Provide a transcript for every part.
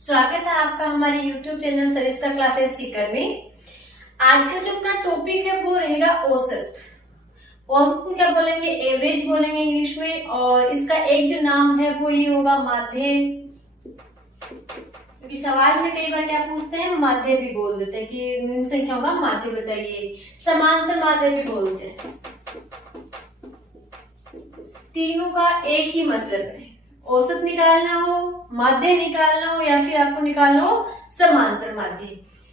स्वागत है आपका हमारे YouTube channel Sariska classes Sikar में। आज का जो अपना टॉपिक है वो रहेगा औसत। औसत को क्या बोलेंगे? एवरेज बोलेंगे इंग्लिश में। और इसका एक जो नाम है वो ये होगा माध्य, क्योंकि सवाल में कई बार क्या पूछते हैं, माध्य भी बोल देते हैं कि निम्न संख्याओं का माध्य बताइए, समांतर माध्य भी बोलते हैं। तीनों का एक ही मतलब है, औसत निकालना हो, माध्य निकालना हो या फिर आपको निकालना हो समांतर माध्य।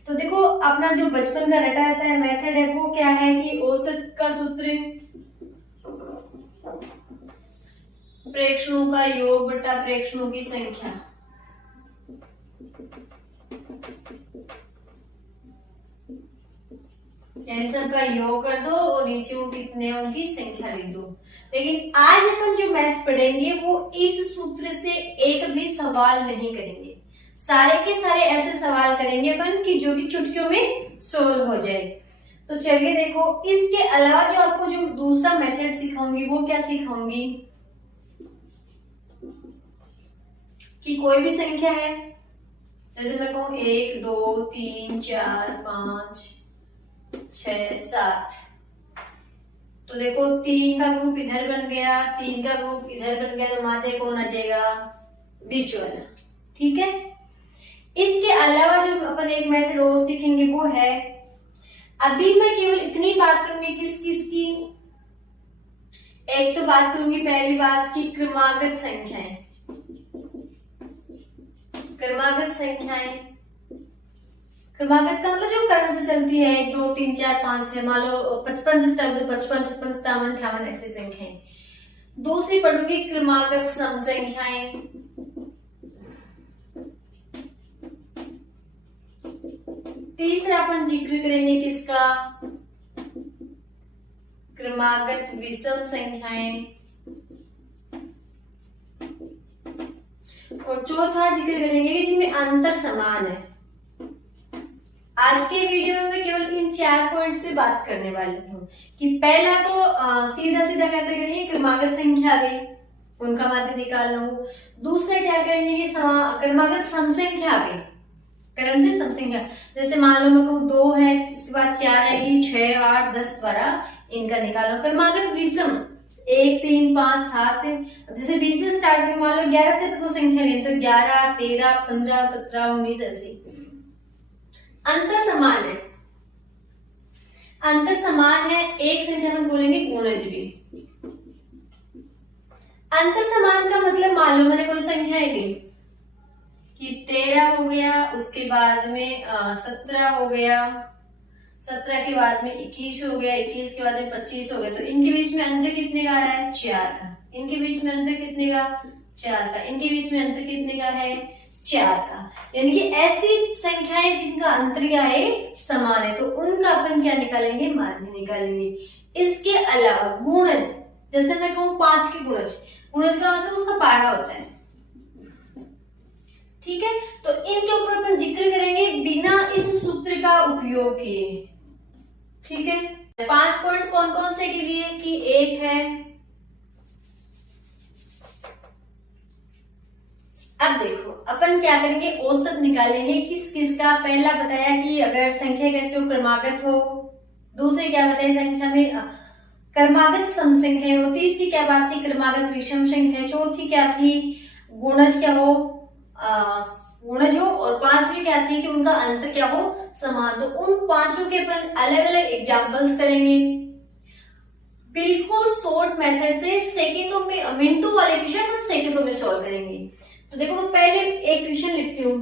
तो देखो अपना जो बचपन का रटा रहता है मेथड है वो क्या है कि औसत का सूत्र प्रेक्षणों का योग बटा प्रेक्षणों की संख्या। यानी सबका योग कर दो और नीचे वो कितने उनकी संख्या लिख दो। लेकिन आज अपन जो मैथ्स पढ़ेंगे वो इस सूत्र से एक भी सवाल नहीं करेंगे, सारे के सारे ऐसे सवाल करेंगे अपन कि जो कि चुटकियों में सोल्व हो जाए। तो चलिए देखो, इसके अलावा जो आपको जो दूसरा मेथड सिखाऊंगी वो क्या सिखाऊंगी कि कोई भी संख्या है, जैसे मैं कहूं 1 2 3 4 5 6 7, तो देखो 3 का ग्रुप इधर बन गया, 3 का ग्रुप इधर बन गया, तो माध्य कौन आ जाएगा? बीच वाला। ठीक है। इसके अलावा जो अपन एक मेथड और सीखेंगे वो है, अभी मैं केवल इतनी बात करूंगी किस किस की। एक तो बात करूंगी पहली बात की क्रमागत संख्याएं। क्रमागत संख्याएं, क्रमागत का मतलब जो क्रम से चलती है 1 2 3 4 5 6, मान लो 55 से स्टार्ट हो 55 56 57 58 ऐसी संख्याएं। दूसरी पढ़ूंगी क्रमागत सम संख्याएं। तीसरा अपन जिक्र करेंगे किसका? क्रमागत विषम संख्याएं। और चौथा जिक्र करेंगे जिसमें अंतर समान है। आज के वीडियो में मैं केवल इन 4 पॉइंट्स पे बात करने वाली हूँ कि पहला तो सीधा सीधा कैसे करेंगे, क्रमागत संख्या आ गई उनका माध्य निकालना हो। दूसरा क्या करेंगे कि क्रमागत सम संख्या आ गई, क्रम से सम संख्या। जैसे मान लो मैं कहूँ 2 है, उसके बाद 4 आएगी, 6 8 10 12, इनका निकालो। क्रमागत विषम 1 3 5 7, जैसे बीच में स्टार्ट करें, मान लो 11 से तो संख्या लें तो 11 13 15 17 19 ऐसे। अंतर समान है, अंतर समान है, एक संख्या हम बोलेंगे गुणज भी। अंतर समान का मतलब मान लो मैंने कोई संख्या ली कि 13 हो गया, उसके बाद में 17 हो गया, 17 के बाद में 21 हो गया, 21 के बाद में 25 हो गया, तो इनके बीच में अंतर कितने का आ रहा है? 4 का। इनके बीच में अंतर कितने का? 4 का। इनके बीच में अंतर कितने का है? 4 का। यानी कि ऐसी संख्याएं जिनका अंतर क्या है? समान है, तो उनका अपन क्या निकालेंगे? माध्य निकालेंगे। इसके अलावा गुणज, जैसे मैं कहूँ 5 के गुणज, गुणज का मतलब उसका पाढ़ा होता है। ठीक है, तो इनके ऊपर अपन जिक्र करेंगे बिना इस सूत्र का उपयोग किए। ठीक है। 5 पॉइंट कौन कौन से के लिए कि एक है, अब देखो अपन क्या करेंगे, औसत निकालेंगे किस किस का। पहला बताया कि अगर संख्या कैसे हो, क्रमागत हो। दूसरे क्या बताया, संख्या में क्रमागत सम संख्या हो। तीसरी क्या बात थी, क्रमागत विषम संख्या। चौथी क्या थी, गुणज क्या हो, गुणज हो। और पांचवी क्या थी कि उनका अंतर क्या हो, समान। तो उन पांचों के अपन अलग अलग एग्जाम्पल्स करेंगे, बिल्कुल शॉर्ट मेथड से। सेकंडों में, मिनटों वाले क्वेश्चन हम सेकंडों में सॉल्व करेंगे। तो देखो मैं पहले एक क्वेश्चन लिखती हूँ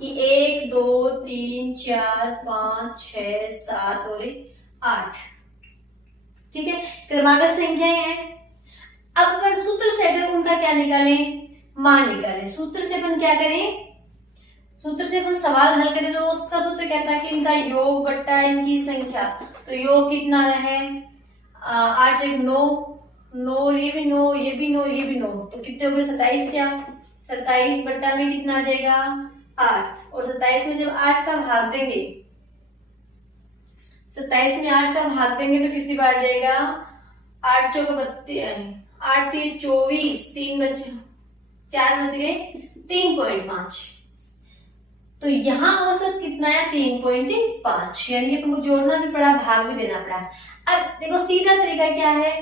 कि 1 2 3 4 5 6 7 और 8। ठीक है, क्रमागत संख्याएं हैं। अब अपन सूत्र से अगर उनका क्या निकालें, मान निकालें। सूत्र से अपन क्या करें, सूत्र से अपन सवाल हल करें तो उसका सूत्र कहता है कि इनका योग बट्टा इनकी संख्या। तो योग कितना रहे, 8 1 9 9, ये भी 9, ये भी 9, ये भी 9, तो कितने हो गए? 27। क्या 27 बट्टा में कितना आ जाएगा? 8। और 27 में जब 8 का भाग देंगे, 27 में 8 का भाग देंगे तो कितनी बार जाएगा? 8 चौके 32, 8 3 24, 3 बचे 4 बच गए 3.5। तो यहाँ औसत कितना है 3.5, यानी कि तुमको जोड़ना भी पड़ा, भाग भी देना पड़ा। अब देखो सीधा तरीका क्या है,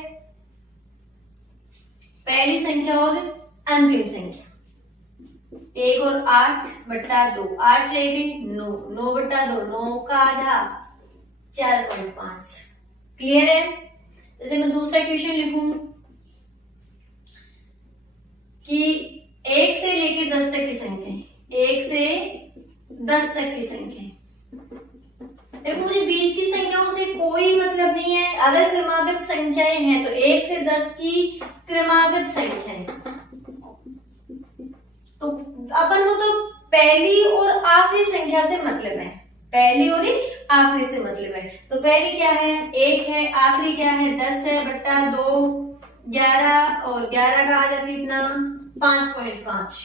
पहली संख्या और अंतिम संख्या 1 और 8/2, 8 रह गई 9, 9/2 9 का आधा 4.5। क्लियर है। जैसे मैं दूसरा क्वेश्चन लिखूं कि 1 से लेकर 10 तक की संख्या, 1 से 10 तक की संख्या, देखो मुझे बीच की संख्याओं से कोई मतलब नहीं है। अगर क्रमागत संख्याएं हैं तो 1 से 10 की क्रमागत संख्याएं, तो अपन को तो पहली और आखिरी संख्या से मतलब है, पहली और आखिरी से मतलब है। तो पहली क्या है 1 है, आखिरी क्या है 10 है, बट्टा 2 11, और 11 का आधा कितना 5.5।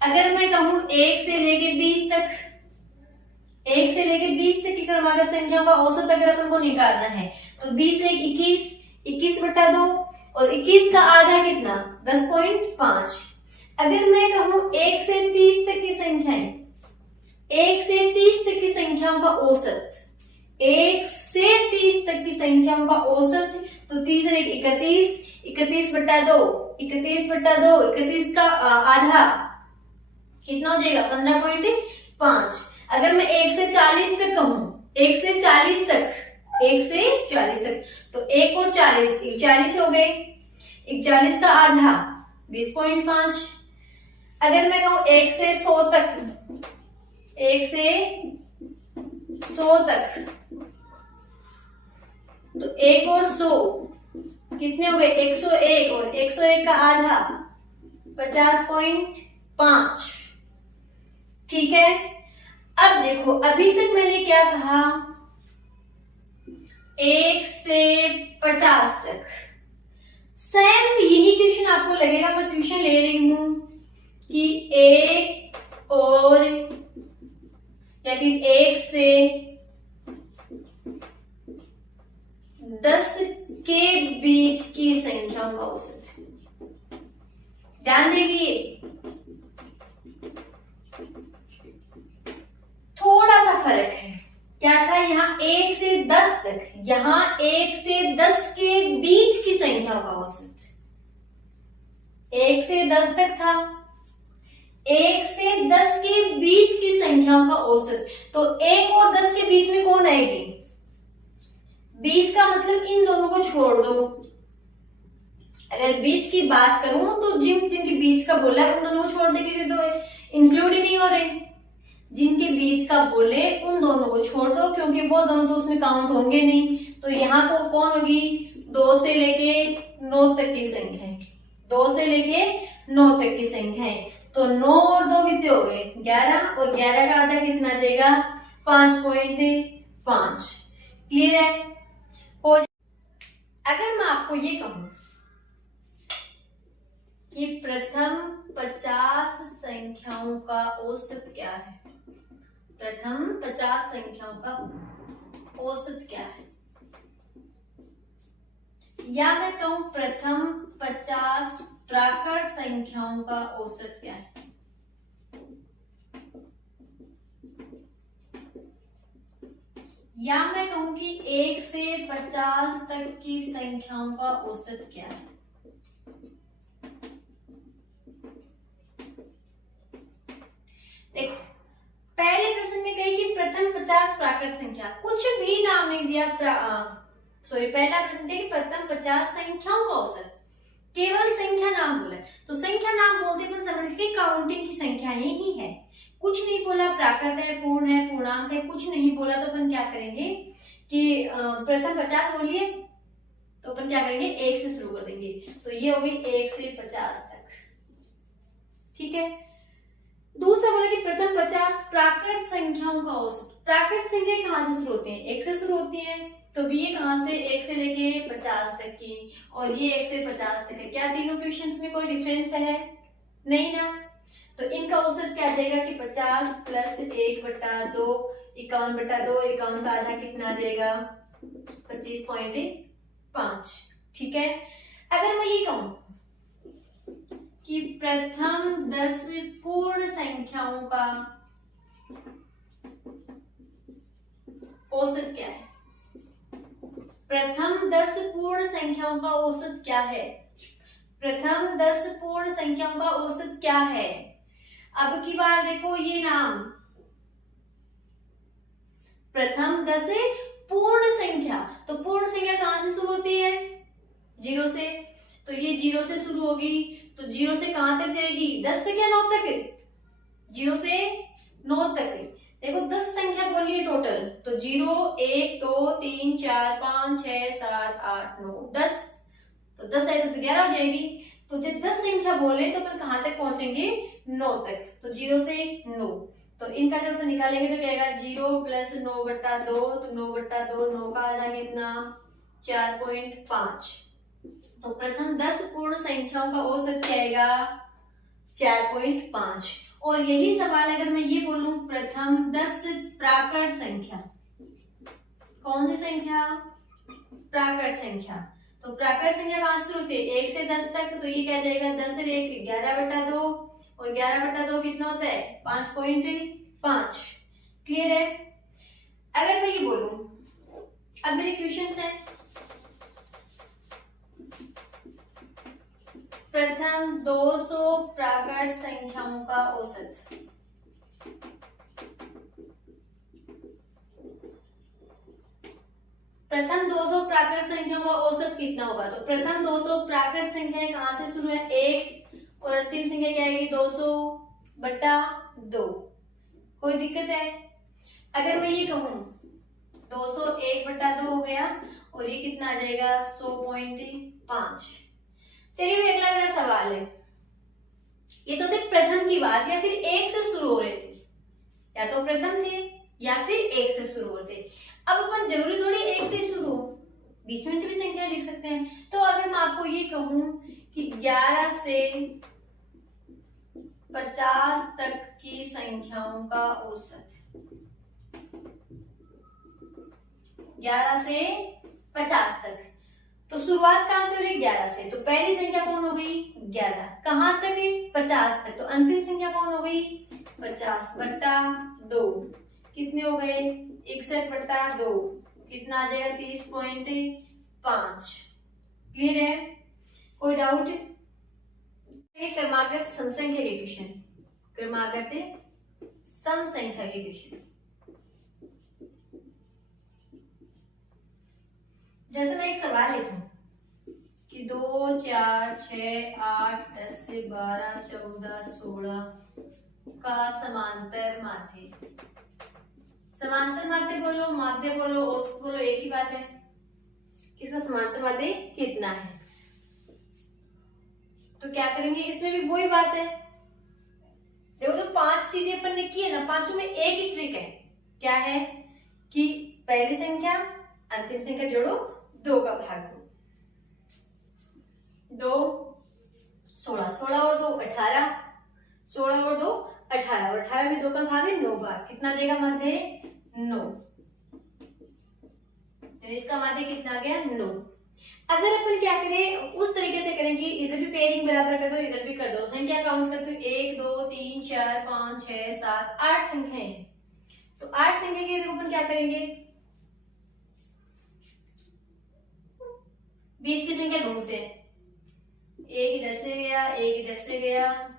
अगर मैं कहूं 1 से लेके 20 तक, 1 से लेके 20 तक की क्रमागत संख्या का औसत अगर अपन को निकालना है तो 20 में 21, 21/2, और 21 का आधा कितना 10.5। अगर मैं कहूं 1 से 30 तक की संख्याएं, 1 से 30 तक की संख्याओं का औसत, 1 से 30 तक की संख्याओं का औसत, तो 30 से 31, 31/2, 31/2, 31 का आधा कितना हो जाएगा 15.5। अगर मैं 1 से 40 तक कहूं, 1 से 40 तक, 1 से 40 तक, तो 1 और 40, 41 हो गए, 41 का आधा 20.5। अगर मैं कहूं 1 से 100 तक, 1 से 100 तक, तो 1 और 100 कितने हो गए 101, और 101 का आधा 50.5। ठीक है। अब देखो अभी तक मैंने क्या कहा, 1 से 50 तक, सेम यही क्वेश्चन आपको लगेगा। मैं क्वेश्चन ले रही हूं कि 1 और या फिर 1 से 10 के बीच की संख्याओं का औसत। ध्यान देंगे थोड़ा सा फर्क है। क्या था यहाँ 1 से 10 तक, यहाँ 1 से 10 के बीच की संख्याओं का औसत, 1 से 10 तक था, 1 से 10 के बीच की संख्याओं का औसत। तो 1 और 10 के बीच में कौन आएगी, बीच का मतलब इन दोनों को छोड़ दो। अगर बीच की बात करूं तो जिनके बीच का बोला है उन दोनों को छोड़ दे, क्योंकि दो इंक्लूड ही नहीं हो रहे। जिनके बीच का बोले उन दोनों को छोड़ दो, क्योंकि वो दोनों तो उसमें काउंट होंगे नहीं। तो यहाँ को कौन होगी 2 से लेके 9 तक की संख्या है, 2 से लेके 9 तक की संख्या है। तो 9 और 2 कितने हो गए 11, और 11 का आधा कितना आ जाएगा 5.5। क्लियर है। अगर मैं आपको ये कहूं कि प्रथम 50 संख्याओं का औसत क्या है, प्रथम 50 संख्याओं का औसत क्या है, या मैं कहूं प्रथम 50 प्राकृत संख्याओं का औसत क्या है। या मैं कहूं कि 1 से 50 तक की संख्याओं का औसत क्या है। देखो पहले प्रश्न में कही कि प्रथम 50 प्राकृत संख्या, कुछ भी नाम नहीं दिया। पहला प्रश्न है कि प्रथम 50 संख्याओं का औसत, केवल संख्या नाम बोला। तो संख्या नाम बोलते अपन समझ के काउंटिंग की संख्याएं ही है, कुछ नहीं बोला प्राकृत है, पूर्ण है, पूर्णांक है, कुछ नहीं बोला। तो अपन क्या करेंगे कि प्रथम 50 बोलिए तो अपन क्या करेंगे 1 से शुरू कर देंगे। तो ये हो गई 1 से 50 तक। ठीक है। दूसरा बोला कि प्रथम 50 प्राकृत संख्याओं का औसत। प्राकृत संख्याएं कहां से शुरू होती हैं 1 से शुरू होती हैं, तो ये कहां से 1 से लेके 50 तक की, और ये 1 से 50 तक है। क्या तीनों क्वेश्चंस में कोई डिफरेंस है नहीं ना। तो इनका औसत क्या आ जाएगा कि 50 प्लस 1/2, 51/2, 51 का आधा कितना आ जाएगा 25.5। ठीक है। अगर मैं ये कहूं कि प्रथम 10 पूर्ण संख्याओं का औसत क्या है। प्रथम 10 पूर्ण संख्याओं का औसत क्या है। प्रथम 10 पूर्ण संख्याओं का औसत क्या है। अब की बार देखो ये नाम प्रथम 10 पूर्ण संख्या, तो पूर्ण संख्या कहां से शुरू होती है, 0 से, तो ये 0 से शुरू होगी, तो 0 से कहां तक जाएगी, 10 तक या 9 तक, 0 से 9 तक। देखो 10 संख्या बोलिए टोटल, तो 0 1 2 3 4 5 6 7 8 9 10, तो 10 है तो 11 हो जाएगी। तो जब 10 संख्या बोले तो अपन कहां तक पहुंचेंगे, 9 तक, तो 0 से 9, तो इनका जब तो निकालेंगे तो क्या आएगा, 0 प्लस 9/2, तो 9/2 9 का आ जाएगा कितना, 4.5। तो प्रथम 10 पूर्ण संख्याओं का औसत क्या आएगा, 4.5। और यही सवाल अगर मैं ये बोलूं प्रथम 10 प्राकृत संख्या, कौन सी संख्या, प्राकृत संख्या, तो प्राकृत संख्या कहां से होती है, 1 से 10 तक, तो ये क्या जाएगा, 10 से 1 11/2, और 11/2 कितना होता है, 5.5। क्लियर है। अगर मैं ये बोलूं, अब मेरे क्वेश्चन है, प्रथम 200 प्राकृत संख्याओं का औसत, प्रथम 200 प्राकृत संख्याओं का औसत कितना होगा। तो प्रथम 200 प्राकृत संख्याएं कहां से शुरू है, 1, और अंतिम संख्या क्या आएगी, 200/2। कोई दिक्कत है। अगर मैं ये कहूं 201/2 हो गया, और ये कितना आ जाएगा, 100.5। चलिए अगला मेरा सवाल है, ये तो थे प्रथम की बात, या फिर 1 से शुरू हो रहे थे, या तो प्रथम थे या फिर 1 से शुरू हो रहे थे। अब अपन जरूरी थोड़ी 1 से शुरू हो, बीच में से भी संख्या लिख सकते हैं। तो अगर मैं आपको ये कहूं कि 11 से 50 तक की संख्याओं का औसत, 11 से 50 तक, तो शुरुआत कहां से हो रही, 11 से, तो पहली संख्या कौन हो गई, 11, कहां तक, 50 तक, तो अंतिम संख्या कौन हो गई, 50/2, कितने हो गए, 61/2, कितना आ जाएगा, 30.5। क्लियर है, कोई डाउट। क्रमागत समसंख्या के क्वेश्चन, क्रमागत समसंख्या के क्वेश्चन, जैसे मैं एक सवाल लिखूं कि 2 4 6 8 10 12 14 16 का समांतर माध्य, समांतर माध्य बोलो, माध्य बोलो, औसत बोलो, एक ही बात है, इसका समांतर माध्य कितना है। तो क्या करेंगे, इसमें भी वही बात है, देखो तो 5 चीजें अपन ने की है ना, पांचों में एक ही ट्रिक है, क्या है कि पहली संख्या अंतिम संख्या जोड़ो, 2 का भाग दो, 2 16, 16 और 2 18, 16 और 2 18, और 18 में 2 का भाग है 9 बार, कितना देगा मध्य, 9, इसका माध्य कितना आ गया, 9। अगर अपन क्या करें, उस तरीके से करेंगे, इधर भी पेयरिंग बराबर कर दो, इधर भी कर दो, संख्या काउंट करते हो 1 2 3 4 5 6 7 8 संख्याएं हैं, तो 8 संख्या के अपन क्या करेंगे, बीच की संख्या ढूंढते हैं, एक इधर से गया, एक इधर से गया,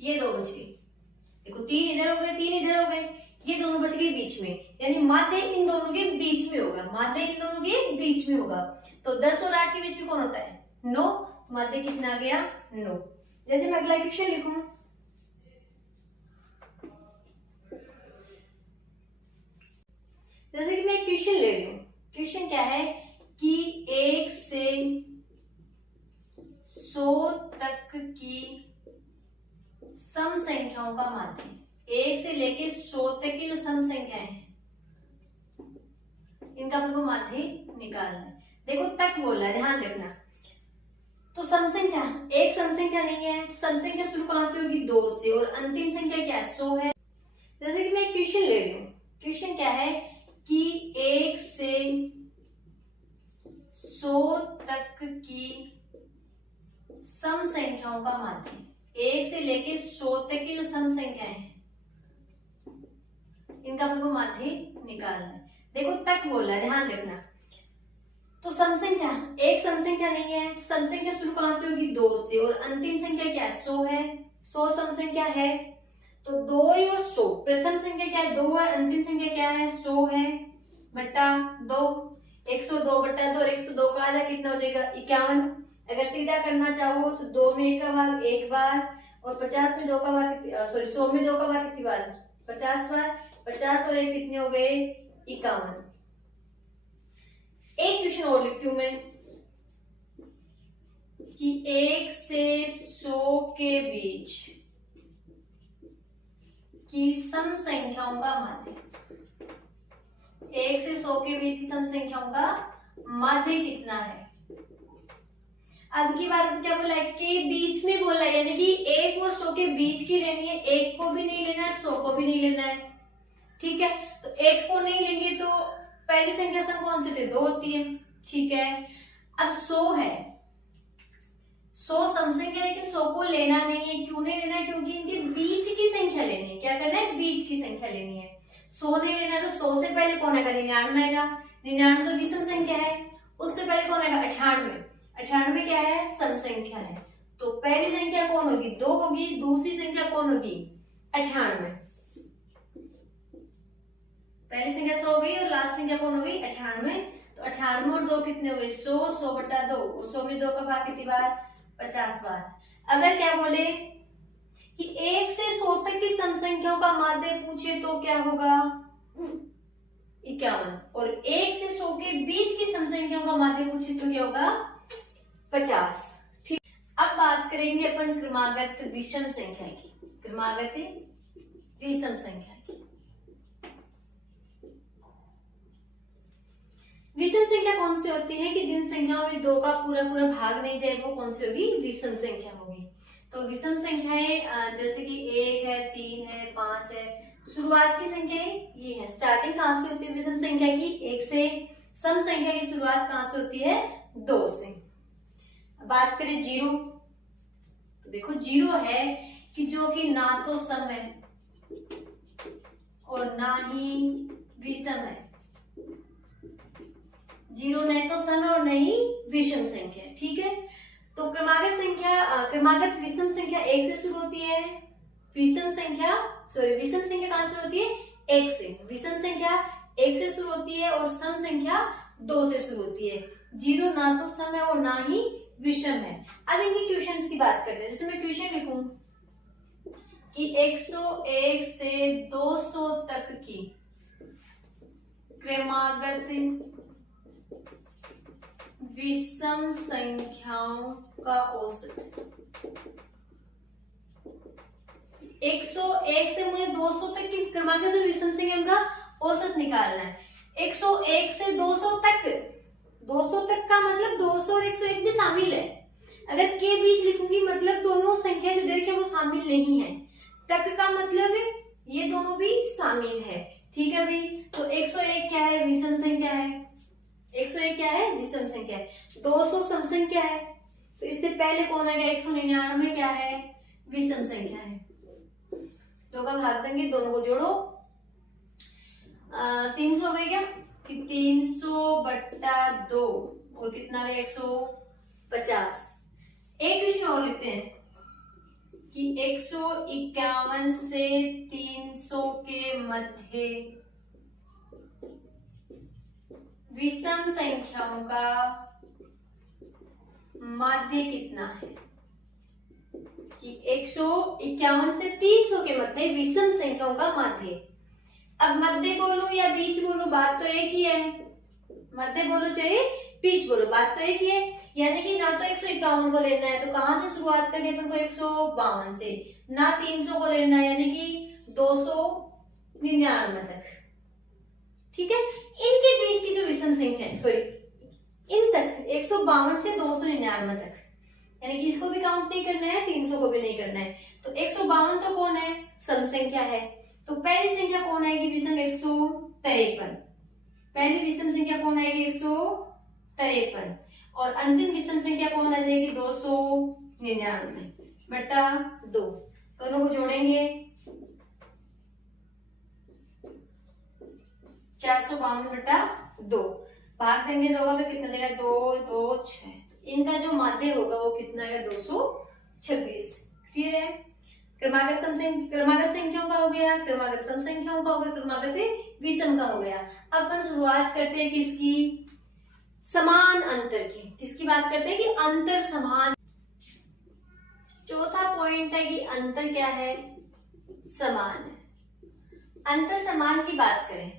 ये 2 बच गई, देखो 3 इधर हो गए, 3 इधर हो गए, ये दोनों बच गए बीच में, यानी माध्य इन दोनों के बीच में होगा, माध्य इन दोनों के बीच में होगा। तो 10 और 8 के बीच में कौन होता है, 9, माध्य कितना आ गया, 9। जैसे मैं अगला क्वेश्चन लिखूं, जैसे कि मैं क्वेश्चन ले रही हूं, क्वेश्चन क्या है कि 1 से 100 तक की सम संख्याओं का माध्य, 1 से लेके 100 तक की जो सम संख्याएं हैं इनका हमको माध्य निकालना है। देखो तक बोल रहा है, ध्यान रखना। तो सम संख्या, एक सम संख्या नहीं है, सम संख्या शुरू कहां से होगी, 2 से, और अंतिम संख्या क्या है, 100 है। जैसे कि मैं एक क्वेश्चन ले रही हूँ, क्वेश्चन क्या है कि 1 से 100 तक की सम संख्याओं का माध्य। 1 से लेके 100 तक की जो सम संख्याएं हैं इनका अपन को माध्य निकालना है। देखो तक बोला है, ध्यान रखना। तो सम संख्या एक सम संख्या नहीं है, सम संख्या शुरू कहां से होगी? 2 से, और अंतिम संख्या क्या है? 100 है। 100 सम संख्या है, तो 2 और 100, प्रथम संख्या क्या है? 2 है, अंतिम संख्या क्या है? 100 है, बटा 2। 102 बटा 2, और 102 का आधा कितना हो जाएगा? 51। अगर सीधा करना चाहो तो 2 में 1 का भाग 1 बार, और 50 में 2 का भाग, सॉरी 100 में 2 का भाग कितनी बार? 50 बार। 50 और 1 कितने हो गए? 51। एक क्वेश्चन और लिखती हूं मैं कि 1 से 100 के बीच की सम संख्याओं का माध्य। 1 से 100 के बीच की सम संख्याओं का माध्य कितना है? अब की बात क्या बोला है? के बीच में बोला है, यानी कि 1 और 100 के बीच की लेनी है। 1 को भी नहीं लेना है, 100 को भी नहीं लेना है, ठीक है। तो 1 को नहीं लेंगे तो पहली संख्या सम कौन सी थी? 2 होती है, ठीक है। अब 100 है, 100 सम संख्या, लेकिन 100 को लेना नहीं है। क्यों नहीं लेना है? क्योंकि इनके बीच की संख्या लेनी है। क्या करना है? बीच की संख्या लेनी है। 100 नहीं लेना है, तो 100 से पहले कौन आएगा? 99 आएगा। 99 तो विषम संख्या है, उससे पहले कौन आएगा? 98। 98 क्या है? सम संख्या है। तो पहली संख्या कौन होगी? 2 होगी। दूसरी संख्या कौन होगी? 98। पहली संख्या 100 हो गई, और लास्ट संख्या कौन हो गई? 98। तो 98 और 2 कितने हो गए? 100। 100 बटा 2, और 100 में 2 का भाग कितनी बार? 50 बार। अगर क्या बोले कि 1 से 100 तक की सम संख्याओं का माध्य पूछे तो क्या होगा? 51। और 1 से 100 के बीच की सम संख्याओं का माध्य पूछे तो क्या होगा? 50। ठीक। अब बात करेंगे अपन क्रमागत विषम संख्या की। क्रमागत विषम संख्या की। विषम संख्या कौन सी होती है? कि जिन संख्याओं में 2 का पूरा पूरा भाग नहीं जाए, वो कौन सी होगी? विषम संख्या होगी। तो विषम संख्याएं जैसे कि 1 है, 3 है, 5 है, शुरुआत की संख्याएं ये है। स्टार्टिंग कहां से होती है विषम संख्या की? 1 से। सम संख्या की शुरुआत कहां से होती है? 2 से। बात करें 0, तो देखो 0 है कि जो कि ना तो सम है और ना ही विषम है। 0 नहीं तो सम है और नहीं विषम संख्या, ठीक है। तो क्रमागत विषम संख्या 1 से शुरू होती है। विषम संख्या कहां से होती है? 1 से। विषम संख्या 1 से शुरू होती है, और सम संख्या 2 से शुरू होती है। 0 ना तो सम है और ना ही विषम है। अब इनके क्वेश्चंस की बात करते हैं। जैसे मैं क्वेश्चन लिखूं कि 101 से 200 तक की क्रमागत विषम संख्याओं का औसत। 101 से मुझे 200 तक की क्रमागत विषम संख्याओं का औसत निकालना है। 101 से 200 तक, 200 तक का मतलब 200 और 101 भी शामिल है। अगर के बीच लिखूंगी मतलब दोनों संख्या जो दे रखी है वो शामिल नहीं है। तक का मतलब ये दोनों भी शामिल है, ठीक है भाई। तो 101 क्या है? विषम संख्या है। 101 क्या है? विषम संख्या है। 200 सम संख्या है, तो इससे पहले कौन आएगा? 199 क्या है? विषम संख्या है। दो का भाग देंगे, दोनों को जोड़ो, 300 हो गई क्या? कि 300 बट्टा 2, और कितना है? 150। एक क्वेश्चन और लिखते हैं कि 151 से 300 के मध्य विषम संख्याओं का माध्य कितना है? कि 151 से 300 के मध्य विषम संख्याओं का माध्य। अब मध्य बोलो या बीच बोलो, बात तो एक ही है। मध्य बोलो चाहे बीच बोलो, बात तो एक ही है। यानी कि ना तो 151 को लेना है, तो कहां से शुरुआत करनी है अपन को? 152 से। ना 300 को लेना है, यानी कि 299 तक, ठीक है। इनके बीच की जो विषम संख्या है, सॉरी इन तक 152 से 299 तक, यानी कि इसको भी काउंट नहीं करना है, 300 को भी नहीं करना है। तो 152 तो कौन है? सम संख्या है। तो पहली संख्या कौन आएगी? विषम 153। पहली विषम संख्या कौन आएगी? 153। और अंतिम विषम संख्या कौन आ जाएगी? 299। 99 बटा 2, दोनों को जोड़ेंगे 452 बटा 2, भाग देंगे 2 का तो कितना देगा 2 2 6, इनका जो माध्य होगा वो कितना है 226। क्लियर है। क्रमागत संख्याओं का हो गया, क्रमागत सम संख्याओं का हो गया, क्रमागत विषम का हो गया। अब अपन शुरुआत करते हैं किसकी, समान अंतर की। किसकी बात करते हैं कि अंतर समान। चौथा पॉइंट है कि अंतर क्या है, समान है। अंतर समान की बात करें,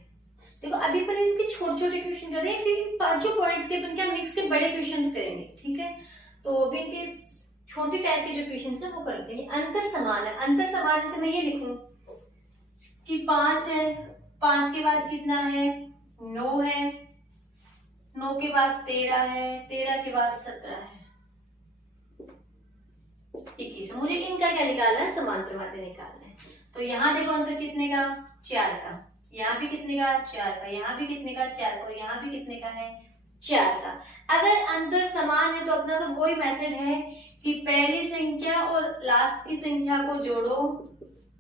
देखो अभी अपन इनके छोटे छोटे क्वेश्चन कर रहे हैं, फिर पांचों पॉइंट्स के अपन क्या मिक्स के बड़े क्वेश्चंस करेंगे, ठीक है। तो अभी इनके छोटे टाइप के जो क्वेश्चन है वो करते हैं। अंतर समान है, अंतर समान जैसे मैं ये लिखूं कि 5 है, 5 के बाद कितना है 9 है, 9 के बाद 13 है, 13 के बाद 17 है, 21 है। मुझे इनका क्या निकालना है, समांतर माध्य निकालना है। तो यहाँ देखो अंतर कितने का 4 का, यहाँ भी कितने का 4 का, यहाँ भी कितने का 4 का, और यहाँ भी कितने का है 4 का। अगर अंतर समान है तो अपना तो वही मेथड है कि पहली संख्या और लास्ट की संख्या को जोड़ो,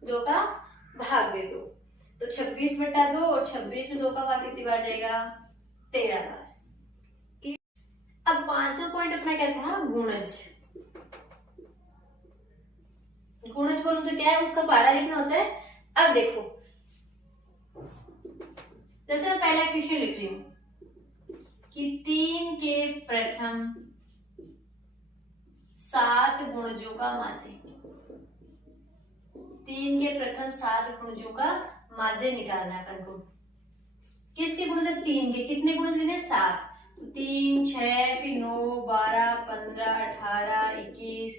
2 का भाग दे दो। तो 26 बटा 2 और 26 में 2 का भाग कितनी बार जाएगा 13 बार। अब पांचवा पॉइंट अपना क्या था, गुणज। गुणज बोलूं तो क्या है, उसका पहाड़ा लिखना होता है। अब देखो जैसे मैं पहला क्वेश्चन लिख रही हूं कि 3 के प्रथम 7 गुणजों का माध्य, 3 के प्रथम 7 गुणजों का माध्य निकालना है अपन को। किसके गुणज, 3 के, कितने गुणज लेने 7, तो 3 6 फिर 9 12 15 18 21,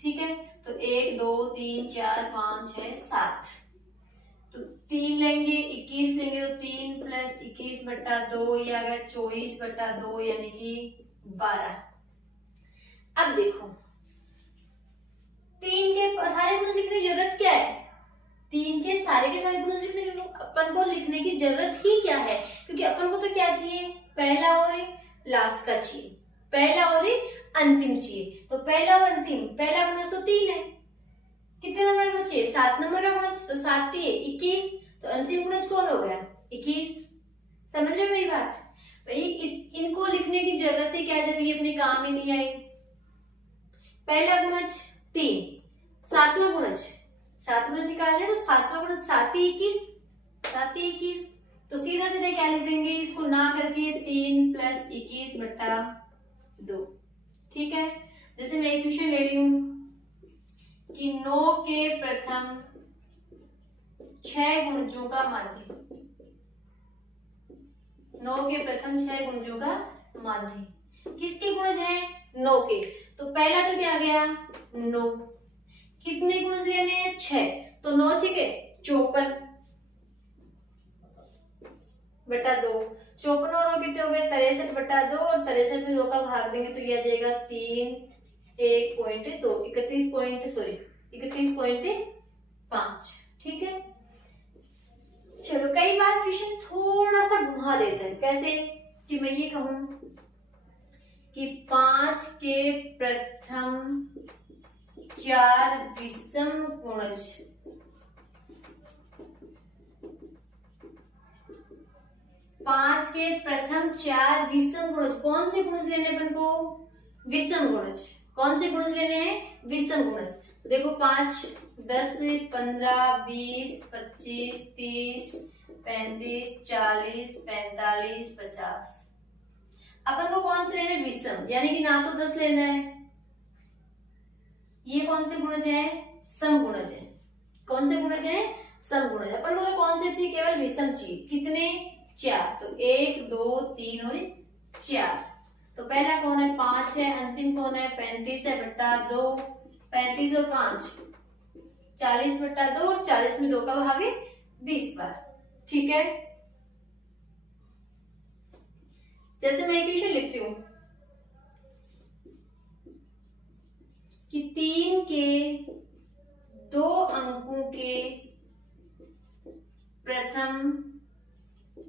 ठीक है। तो 1 2 3 4 5 6 7, तो 3 लेंगे 21 लेंगे, तो 3 प्लस 21 बटा 2 ये आ गया 24 बटा 2 यानी कि 12। अब देखो 3 के सारे गुणज लिखने की जरूरत क्या है, 3 के सारे गुणज लिखने की अपन को लिखने की जरूरत ही क्या है, क्योंकि अपन को तो क्या चाहिए, पहला और लास्ट का चाहिए, पहला और अंतिम चाहिए। तो पहला और अंतिम, पहला गुणज तो 3 है, कितने नंबर का चाहिए 7 नंबर का गुणज, तो 7 3 21, तो अंतिम गुणज कौन हो गया 21। समझ रहे मेरी बात भाई, इनको लिखने की जरूरत ही क्या है जब ये अपने काम ही नहीं आई। पहला गुणज 3, सातवां गुणज निकाल रहे हैं, तो सातवां गुणज 7 21, 7 21, तो सीधा सीधा क्या लिख देंगे, इसको ना करके 3 प्लस 21 बटा 2, ठीक है। जैसे मैं एक क्वेश्चन ले रही हूं कि 9 के प्रथम 6 गुणजों का माध्य, 9 के प्रथम 6 गुणजों का माध्य, किसके गुणज है 9 के, तो पहला तो क्या आ गया 9, कितने गुणज लेने हैं 6, तो 9 6 54 बटा 2, 54 और 9 कितने हो गए 63 बटा 2, और 63 में 2 का भाग देंगे तो यह आ जाएगा 3 1.2 31.5, ठीक है। चलो कई बार क्वेश्चन थोड़ा सा घुमा देते हैं, कैसे कि मैं ये कहूं कि 5 के प्रथम 4 विषम गुणज, 5 के प्रथम 4 विषम गुणज, कौन से गुणज लेने अपन को, विषम गुणज। कौन से गुणज लेने हैं, विषम गुणज। तो देखो 5 10 15 20 25 30 35 40 45 50, अपन को कौन से लेने विषम, यानी कि ना तो 10 लेना है, ये कौन से गुणज है, सम गुणज है। कौन से गुणज है, सम गुणज। अपन को तो कौन से चाहिए, केवल विषम चाहिए, कितने 4, तो 1 2 3 और 4। तो पहला कौन है 5 है, अंतिम कौन है 35 है बटा 2, 35 और 5 40 बटा 2, और 40 में 2 का भाग है 20 बार, ठीक है। जैसे मैं इक्वेशन लिखती हूं कि 3 के 2 अंकों के प्रथम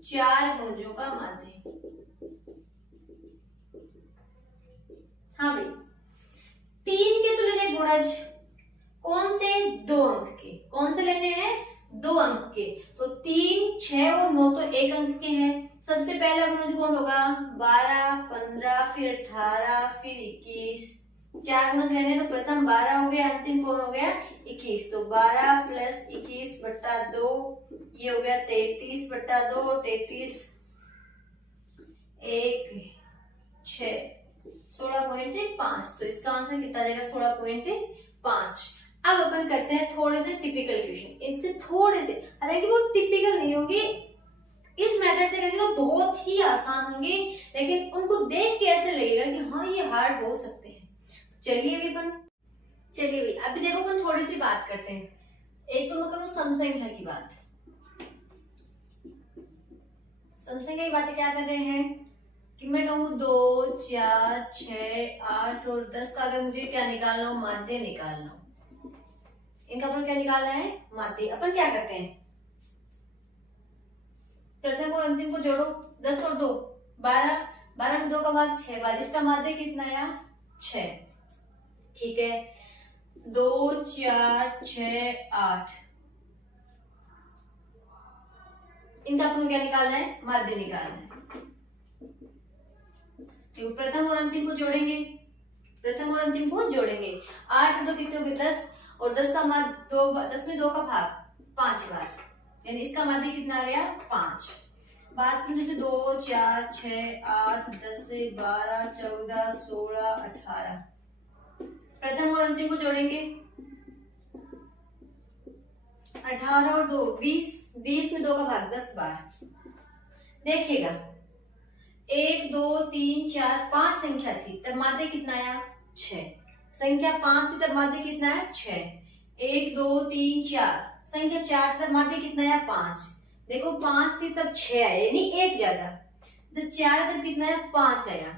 4 गुणजों का माध्य। हाँ भाई, 3 के तो लेने गुणज, कौन से? 2 अंक के। कौन से लेने हैं? 2 अंक के। तो 3, 6 और 9 तो 1 अंक के हैं। सबसे पहला गुणज कौन होगा? 12, 15, फिर 18, फिर 21। 4 गुणज लेने, तो प्रथम 12 हो गया, अंतिम कौन हो गया? 21। तो 12 प्लस 21 बट्टा 2, ये हो गया 33 बट्टा 2, और 33 1 6 16.5। तो इसका आंसर कितना जाएगा? 16.5। अब अपन करते हैं थोड़े से टिपिकल क्वेश्चन। इनसे थोड़े से, हालांकि वो टिपिकल नहीं होंगे, इस मेथड से करेंगे तो बहुत ही आसान होंगे, लेकिन उनको देख के ऐसे लगेगा कि हाँ ये हार्ड हो सकते हैं। चलिए अभी अभी देखो अपन थोड़ी सी बात करते हैं। एक तो मैं करूँ समसंख्या की बात। समसंख्या की बातें क्या कर रहे हैं कि मैं कहूँ 2, 4, 6, 8 और 10 का अगर मुझे क्या निकालना हो? माध्य निकालना हो। इनका अपन क्या निकालना है? माध्य। अपन क्या करते हैं? प्रथम और अंतिम को जोड़ो। 10 और 2 12, 12 में 2 का भाग 6 बार। इसका माध्य कितना आया? 6। ठीक है, 2, 4, 6, 8, इनका अपन को क्या निकालना है? माध्य निकालना है। तो प्रथम और अंतिम को जोड़ेंगे, 8 और 2 कितने हो गए? 10, और 10 का माध्य 2, 10 में 2 का भाग 5 बार, यानी इसका माध्य कितना आ गया? 5। बात करें जैसे 2, 4, 6, 8, 10, 12, 14, 16, 18। प्रथम और अंतिम को जोड़ेंगे, 18 और 2 20, 20 में 2 का भाग 10 बार। देखिएगा 1, 2, 3, 4, 5 संख्या थी, तब माध्य कितना आया? 6। संख्या 5 थी तब माध्य कितना है? 6। 1, 2, 3, 4, संख्या 4 थी तब माध्य कितना आया? 5। देखो 5 थी तब 6 आया, यानी 1 ज्यादा। जब 4 तब कितना है? 5 आया।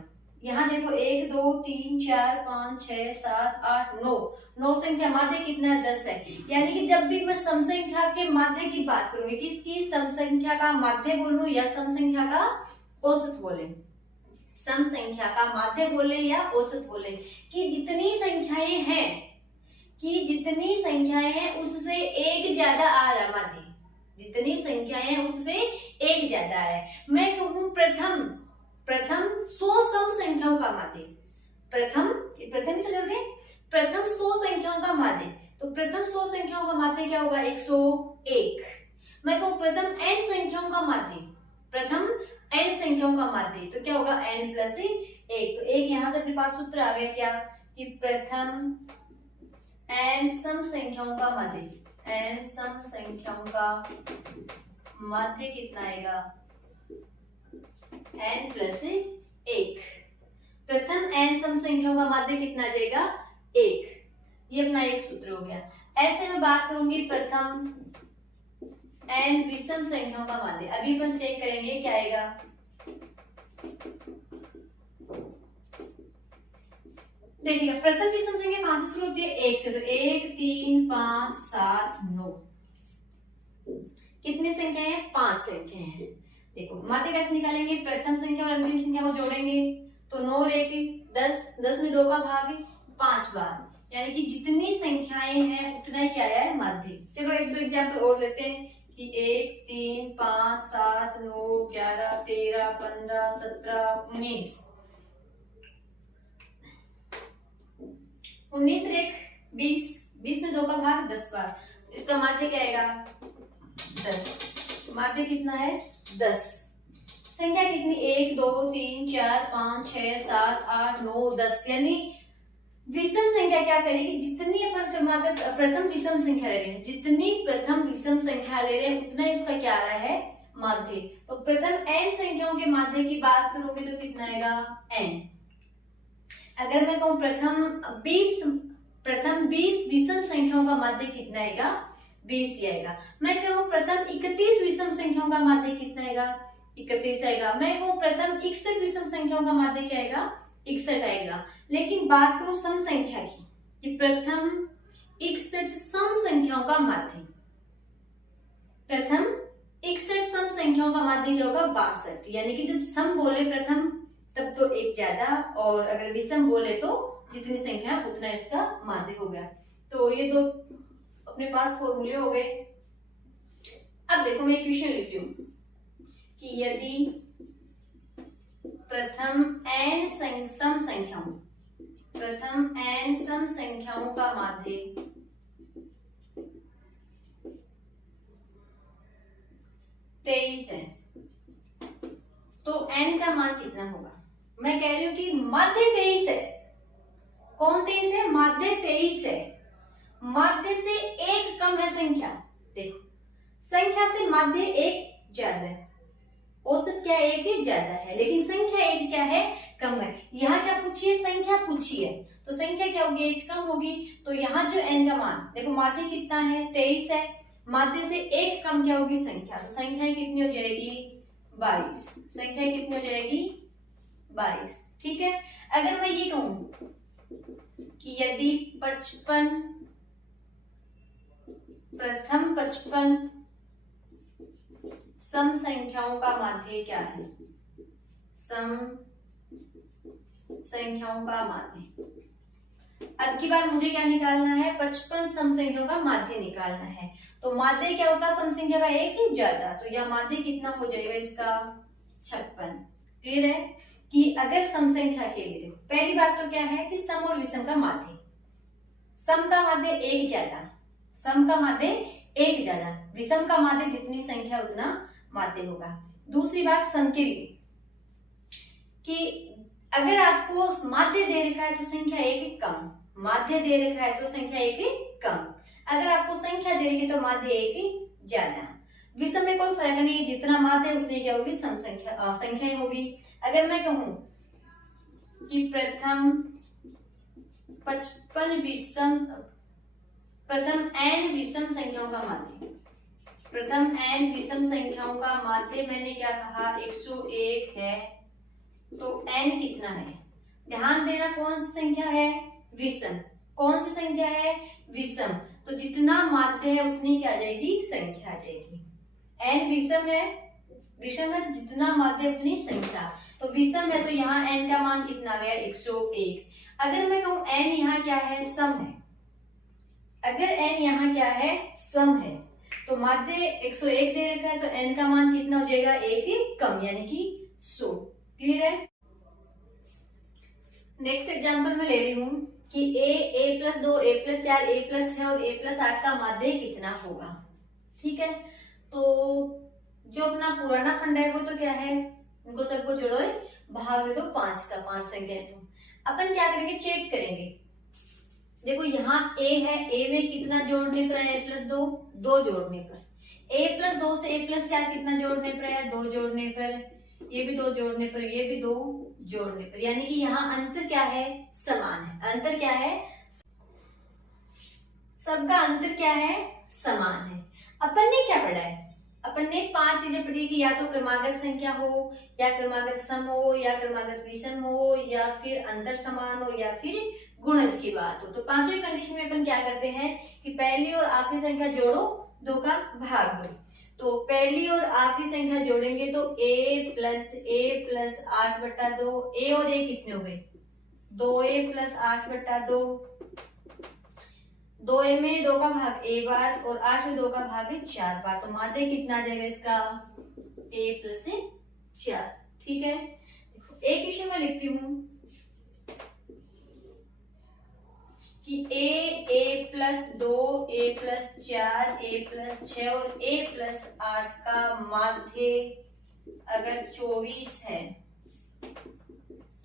यहाँ देखो 1, 2, 3, 4, 5, 6, 7, 8, 9, 9 संख्या, माध्य कितना है? 10 है। यानी कि जब भी मैं सम संख्या के माध्य की बात करूंगी, किसकी? सम संख्या का माध्य बोलूं या सम संख्या का औसत बोले? सम संख्या का माध्य बोले या औसत बोले, कि जितनी संख्याएं हैं उससे एक ज्यादा आ रहा माध्य, जितनी संख्याएं हैं उससे एक ज्यादा है। मैं कहूं प्रथम 100 सम संख्याओं का माध्य, प्रथम ही तो चलते हैं, प्रथम 100 संख्याओं का माध्य, तो प्रथम 100 संख्याओं का माध्य क्या होगा? 101। मैं कहूं प्रथम n संख्याओं का माध्य, प्रथम n संख्याओं का माध्य, तो क्या होगा? n plus 1। तो एक यहां से अपने पास सूत्र आ गया क्या? कि प्रथम n सम संख्याओं का माध्य, n सम संख्याओं का माध्य कितना आएगा? n plus 1। प्रथम n सम संख्याओं का माध्य कितना आ जाएगा? 1। ये अपना एक सूत्र हो गया। ऐसे में बात करूंगी प्रथम n विषम संख्याओं का माध्य। अभी अपन चेक करेंगे क्या आएगा। देखिएगा प्रथम विषम संख्या कहां से शुरू होती है? 1 से। तो 1, 3, 5, 7, 9, कितनी संख्या है? 5 संख्या है। देखो माध्य कैसे निकालेंगे? प्रथम संख्या और अंतिम संख्या को जोड़ेंगे, तो 9 और 1 10, 10 में 2 का भाग 5 बार, यानी कि जितनी संख्याएं हैं उतना ही क्या है? माध्य। चलो एक दो एग्जाम्पल और लेते हैं कि 1, 3, 5, 7, 9, 11, 13, 15, 17, 19, 19 और 1 20, 20 में 2 का भाग 10 बार, तो इसका माध्य क्या आएगा? 10। माध्य कितना है? 10। संख्या कितनी? 1, 2, 3, 4, 5, 6, 7, 8, 9, 10, यानी विषम संख्या क्या करेगी? जितनी अपन क्रमागत प्रथम विषम संख्या ले रहे हैं, जितनी प्रथम विषम संख्या ले रहे हैं उतना ही उसका क्या आ रहा है? माध्य। तो प्रथम n संख्याओं के माध्य की बात करूंगी तो कितना आएगा? n। अगर मैं कहूं प्रथम 20 विषम संख्याओं का माध्य कितना आएगा? 20 ही आएगा। मैं कहूं प्रथम 31 विषम संख्याओं का माध्य कितना आएगा? 31 आएगा। मैं कहूं प्रथम 61 विषम संख्याओं का माध्य क्या आएगा? 61 आएगा। लेकिन बात करूं सम संख्या की, कि प्रथम 61 सम संख्याओं का माध्य, प्रथम 61 सम संख्याओं का माध्य क्या होगा? 62। यानी कि जब सम बोले प्रथम तब तो एक ज्यादा, और अगर विषम बोले तो जितनी संख्या उतना इसका माध्य हो गया। तो ये दो अपने पास फॉर्मूले हो गए। अब देखो मैं क्वेश्चन लिखती हूँ कि यदि प्रथम n सम संख्याओं का माध्य 23 है तो n का मान कितना होगा। मैं कह रही हूं कि माध्य 23 है। कौन 23 है? माध्य 23 है। माध्य से एक कम है संख्या। देखो संख्या से माध्य एक ज्यादा है, औसत क्या एक ही ज्यादा है, लेकिन संख्या एक क्या है? कम है। यहाँ क्या पूछी है? संख्या पूछी है, तो संख्या क्या होगी? एक कम होगी। तो यहाँ जो n का मान देखो, माध्य कितना है? 23 है। माध्य से एक कम क्या होगी? संख्या। तो संख्या कितनी हो जाएगी? 22। संख्या कितनी हो जाएगी? 22। ठीक है। अगर मैं ये कहूं कि यदि 55 प्रथम 55 सम संख्याओं का माध्य क्या है? सम संख्याओं का माध्य। अब की बार मुझे क्या निकालना है? 55 सम संख्याओं का माध्य निकालना है। तो माध्य क्या होता है? सम संख्या का एक ही ज्यादा। तो यह माध्य कितना हो जाएगा इसका? 56। क्लियर है कि अगर सम संख्या के लिए पहली बात तो क्या है कि सम और विषम का माध्य, सम का माध्य एक ज्यादा, सम का माध्य एक ज्यादा, विषम का माध्य जितनी संख्या उतना माध्य होगा। दूसरी बात सम के लिए कि अगर आपको माध्य दे रखा है तो संख्या एक कम, माध्य दे रखा है तो संख्या एक कम, अगर आपको संख्या दे रखी है तो माध्य एक ज्यादा। विषम में कोई फर्क नहीं है, जितना माध्य उतनी क्या होगी? सम संख्या संख्याएं होगी। अगर मैं कहूं कि प्रथम 55 प्रथम n विषम संख्याओं का माध्य, प्रथम n विषम संख्याओं का माध्य मैंने क्या कहा? 101 है। तो n कितना है? ध्यान देना, कौन सी संख्या है? विषम। कौन सी संख्या है? विषम। तो जितना माध्य है उतनी क्या आ जाएगी? संख्या आ जाएगी। n विषम है, विषम है तो जितना माध्य उतनी संख्या। तो विषम है तो यहाँ n का मान कितना आ गया? 101। अगर मैं कहूँ n यहाँ क्या है? सम है। अगर n यहाँ क्या है? सम है तो माध्य 101 दे रखा है तो n का मान कितना हो जाएगा? एक कम, यानी कि 100। क्लियर है। नेक्स्ट एग्जांपल में ले रही हूं कि a+2 a+4 a+6 और a+8 का माध्य कितना होगा। ठीक है, तो जो अपना पुराना फंड है वो तो क्या है? इनको सबको जोड़ो, भाग दे दो 5 का, 5 संख्या है। तो अपन क्या करेंगे? चेक करेंगे। देखो यहाँ a है, a में कितना जोड़ने पर है? a+2, 2 जोड़ने पर। a+2 से a+4 कितना जोड़ने पर है? 2 जोड़ने पर। ये भी 2 जोड़ने पर, ये भी 2 जोड़ने पर, यानी कि यहाँ अंतर क्या है? समान है। अंतर क्या है? सबका अंतर क्या है? समान है। अपन ने क्या पढ़ा है? अपन ने 5 चीजें पढ़ी कि या तो क्रमागत संख्या हो, या क्रमागत सम हो, या क्रमागत विषम हो, या फिर अंतर समान हो, या फिर गुणज की बात हो। तो पांचों कंडीशन में अपन क्या करते हैं कि पहली और आखिरी संख्या जोड़ो, 2 का भाग दो। तो पहली और आखिरी संख्या जोड़ेंगे तो a+8/2। a और a कितने हो गए? 2a+8/2। 2a में 2 का भाग a बार और 8 में 2 का भाग 4 बार। तो माध्य कितना आ जाएगा इसका? a+4। ठीक है, एक क्वेश्चन में लिखती हूं कि a+2 a+4 a+6 और a+8 का माध्य अगर 24 है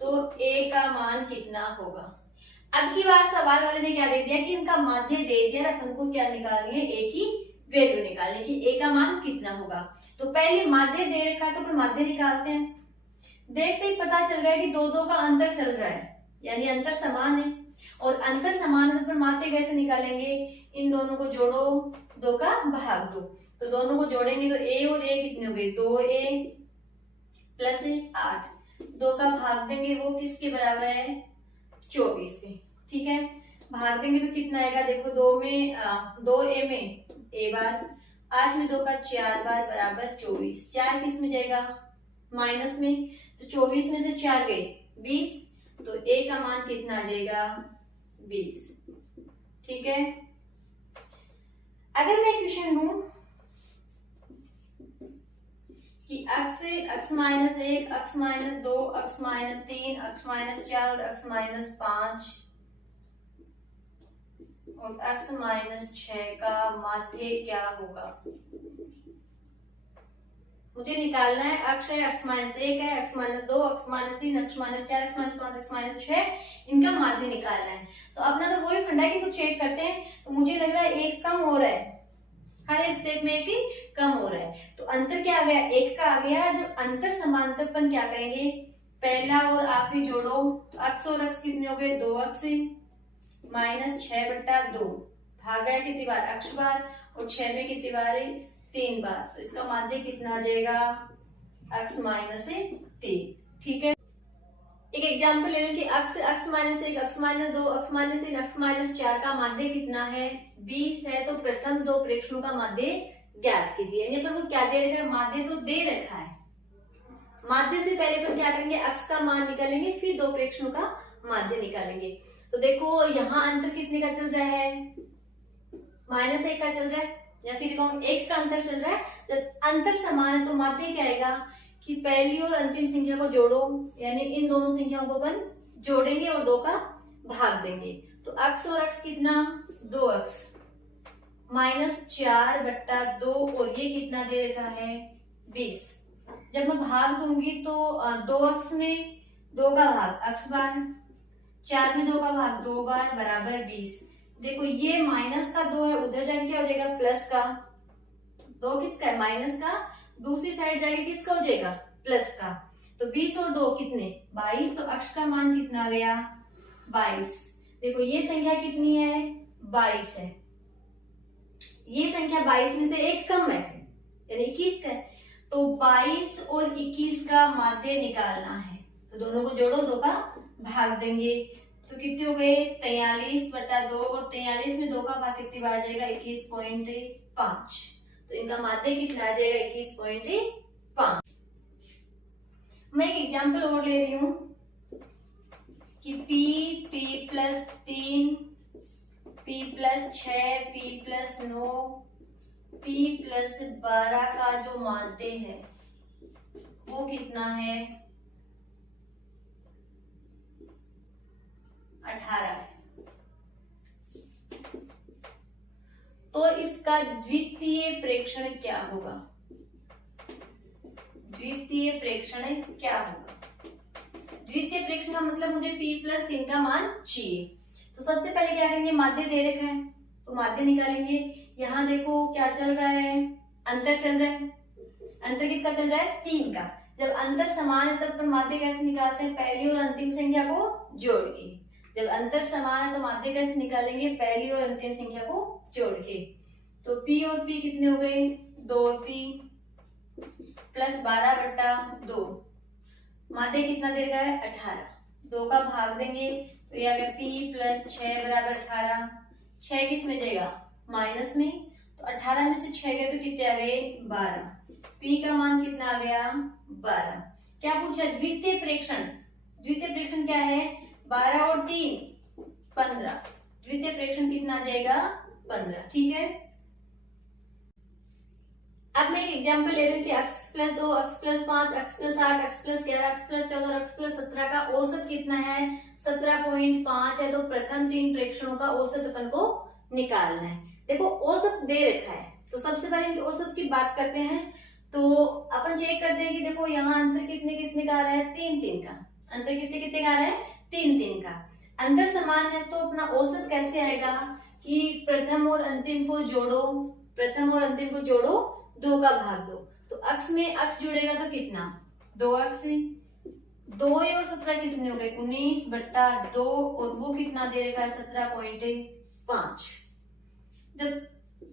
तो a का मान कितना होगा। अब की बार सवाल वाले ने क्या दे दिया कि इनका माध्य दे दिया, अपन को क्या निकालनी है? a की वैल्यू निकालनी कि a का मान कितना होगा। तो पहले माध्य दे रखा है तो फिर माध्य निकालते हैं। देखते ही पता चल रहा है कि 2 का अंतर चल रहा है, यानी अंतर समान है। और अंतर समान है तो फिर माध्य कैसे निकालेंगे? इन दोनों को जोड़ो, 2 का भाग दो। तो दोनों को जोड़ेंगे तो a और a कितने हो गए? 2a+8। 2 का भाग देंगे वो किसके बराबर है? 24 के। ठीक है, भाग देंगे तो कितना आएगा? देखो 2a में a बार, 8 में 2 का 4 बार बराबर 24। 4 किस में जाएगा? माइनस में। तो 24 में से 4 गए 20, तो a का मान कितना आ जाएगा 20। ठीक है, अगर मैं क्वेश्चन लूं कि x minus 1, x minus 2, x minus 3, x minus 4 और x माइनस 5 और x माइनस 6 का माध्य क्या होगा, मुझे निकालना है। अक्ष है x माइनस 1 है, x minus 2, x minus 3, x minus 4, x minus 5, x minus 6, इनका माध्य निकालना है। तो अपना तो वही फंडा है कि कुछ चेक करते हैं। तो मुझे लग रहा है एक कम हो रहा है, हर एक स्टेप में एक ही कम हो रहा है। तो अंतर क्या आ गया, एक का आ गया। जब अंतर समान तब अपन क्या करेंगे, पहला और आखिरी जोड़ो। तो x और x कितने हो गए, 2x माइनस 6/2 भाग गया कितनी बार, x बार, और 6 में कितनी बार, 3 बार। तो इसका माध्य कितना आ जाएगा, x माइनस 3। ठीक है, एक एग्जाम्पल ले रहे हैं कि x minus 1, x minus 2, x minus 3, x minus 4 का माध्य कितना है, 20 है। तो प्रथम दो प्रेक्षणों का माध्य ज्ञात कीजिए। ये तो क्या दे रखा है, माध्य तो दे रखा है। माध्य से पहले पर क्या करेंगे, x का मान निकालेंगे, फिर दो प्रेक्षणों का माध्य निकालेंगे। तो देखो यहाँ अंतर कितने का चल रहा है, -1 का चल रहा है, या फिर कहूँ 1 का अंतर चल रहा है। जब अंतर समान है तो माध्य क्या आएगा कि पहली और अंतिम संख्या को जोड़ो, यानी इन दोनों संख्याओं को अपन जोड़ेंगे और 2 का भाग देंगे। तो x और x कितना, 2x माइनस 4/2, और ये कितना दे रखा है, 20। जब मैं भाग दूंगी तो 2x में 2 का भाग x बार, 4 में 2 का भाग 2 बार बराबर 20। देखो ये माइनस का 2 है, उधर जाके क्या हो जाएगा, प्लस का। 2 किसका है, माइनस का, दूसरी साइड जाके किसका हो जाएगा, प्लस का। तो 20 और 2 कितने, 22। तो x का मान कितना आ गया, 22। देखो ये संख्या कितनी है, 22 है। ये संख्या 22 में से एक कम है, यानी 21 का है। तो 22 और 21 का माध्य निकालना है। तो दोनों को जोड़ो, 2 का भाग देंगे। तो कितने हो गए, 43/2, और 43 में 2 का भाग कितनी बार जाएगा, 21.5। तो इनका माध्य कितना आ जाएगा, 21.5। मैं एक एग्जाम्पल और ले रही हूं कि p plus 3, p plus 6, p plus 9, p plus 12 का जो माध्य है वो कितना है, 18 है। तो इसका द्वितीय प्रेक्षण क्या होगा, द्वितीय प्रेक्षण क्या होगा। द्वितीय प्रेक्षण का मतलब मुझे p प्लस 3 का मान चाहिए। तो सबसे पहले क्या करेंगे, माध्य दे रखा है तो माध्य निकालेंगे। यहाँ देखो क्या चल रहा है, अंतर चल रहा है। अंतर किसका चल रहा है, 3 का। जब अंतर समान है तब अपन माध्य कैसे निकालते हैं, पहली और अंतिम संख्या को जोड़ के। जब अंतर समान है तो माध्य कैसे निकालेंगे, पहली और अंतिम संख्या को जोड़ के। तो p और p कितने हो गए, 2p प्लस 12/2, माध्य कितना दे रहा है, 18। 2 का भाग देंगे तो ये आ गया p प्लस 6 बराबर 18। 6 किस में जाएगा, माइनस में। तो 18 में से 6 गए तो कितने आ गए, 12। p का मान कितना आ गया, 12। क्या पूछा, द्वितीय प्रेक्षण। द्वितीय प्रेक्षण क्या है, 12 और 3 15। द्वितीय प्रेक्षण कितना आ जाएगा, 15। ठीक है, अब मैं एक एग्जांपल ले रही हूँ कि x plus 2, x plus 5, x plus 8, x plus 11, x plus 14 और x प्लस 17 का औसत कितना है, 17.5 है। तो प्रथम 3 प्रेक्षणों का औसत अपन को निकालना है। देखो औसत दे रखा है तो सबसे पहले औसत की बात करते हैं। तो अपन चेक करते हैं कि देखो यहाँ अंतर कितने कितने का आ रहा है, 3-3 का। अंतर कितने कितने का आ रहा है, 3-3 का। अंतर समान है तो अपना औसत कैसे आएगा कि प्रथम और अंतिम को जोड़ो, प्रथम और अंतिम को जोड़ो, 2 का भाग दो। तो x में x जुड़ेगा तो कितना, 2x। 2 और 17 कितने हो गए, 19/2, और वो कितना दे रखा है, 17.5। जब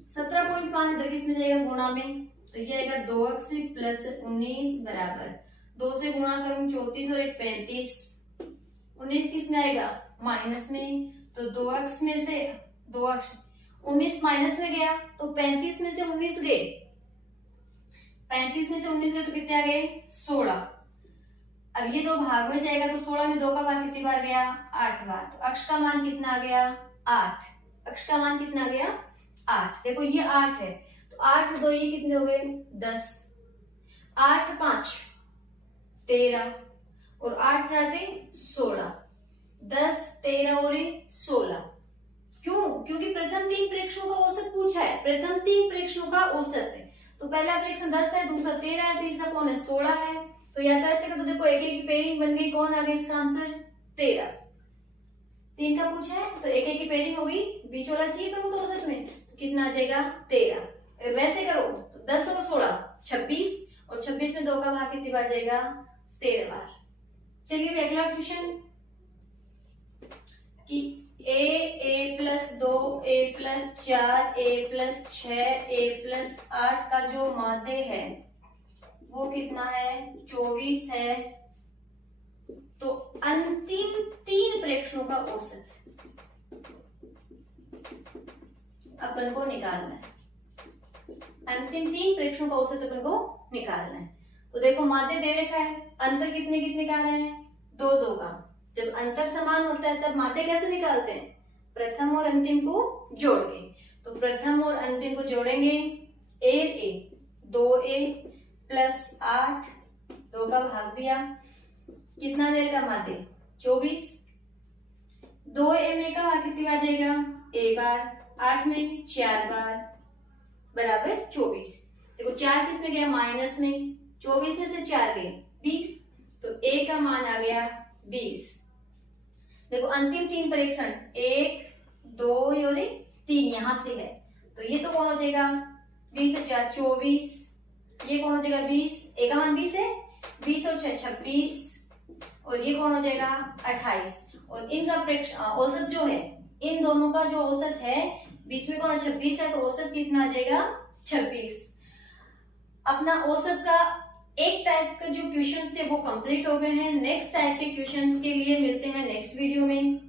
17.5 इधर किसमें जाएगा, गुणा में। तो ये आएगा 2x प्लस 19 बराबर 2 से गुणा करूं 34 और 1 35। 19 किस में आएगा, माइनस में। तो 2x में से 2x 19 माइनस में गया तो 35 में से 19 गए, 35 में से 19 गए तो कितने आ गए, 16। अब ये 2 भाग में जाएगा तो 16 में 2 का भाग कितनी बार गया? 8 बार। तो अक्ष का मान कितना आ गया? 8। अक्ष का मान कितना आ गया? 8। देखो ये 8 है तो 8 2 ये कितने हो गए? 10। 8 5 13 और 8 8 16। 10 13 और 16। क्यों? क्योंकि प्रथम 3 प्रेक्षणों का औसत पूछा है। प्रथम 3 प्रेक्षणों का औसत है तो पहला प्रेक्षण 10 है, दूसरा 13 है, तीसरा कौन है? 16 है। तो या तो ऐसे कर दो, देखो एक एक की पेयरिंग बन गई, कौन आ गया इसका आंसर? 13। 3 का पूछा है तो एक एक की पेयरिंग हो गई, बीच वाला चाहिए तो औसत में, तो कितना आ जाएगा? 13। वैसे करो तो 10 और 16 26 और 26 में 2 का भाग कितनी बार जाएगा? 13 बार। चलिए अगला क्वेश्चन कि a plus 2 a plus 4 a plus 6 a plus 8 का जो माध्य है वो कितना है? 24 है। तो अंतिम 3 प्रेक्षणों का औसत अपन को निकालना है। अंतिम 3 प्रेक्षणों का औसत अपन को निकालना है। तो देखो माध्य दे रखा है, अंतर कितने कितने का रहे हैं? 2 2 का। जब अंतर समान होता है तब माध्य कैसे निकालते हैं? प्रथम और अंतिम को जोड़ के। तो प्रथम और अंतिम को जोड़ेंगे, a 2a प्लस 8 2 का भाग दिया, कितना देर का माध्य? 24। 2a में का भाग कितनी बार जाएगा? a बार। 8 में 4 बार बराबर 24। देखो 4 किस में गया? माइनस में। 24 में से 4 गए 20, तो a का मान आ गया 20। देखो अंतिम 3 परीक्षण 1 2 और 3 यहां से है तो ये तो कौन हो जाएगा? 20 से 4 24, ये कौन हो जाएगा? 20। a का मान 20 है, 20 और 6 26 और ये कौन हो जाएगा? 28। और इनका प्रेक्षण औसत जो है, इन दोनों का जो औसत है, बीच में कौन 26 है तो औसत कितना आ जाएगा? 26। अपना औसत का एक टाइप का जो क्वेश्चन थे वो कंप्लीट हो गए हैं। नेक्स्ट टाइप के क्वेश्चंस के लिए मिलते हैं नेक्स्ट वीडियो में।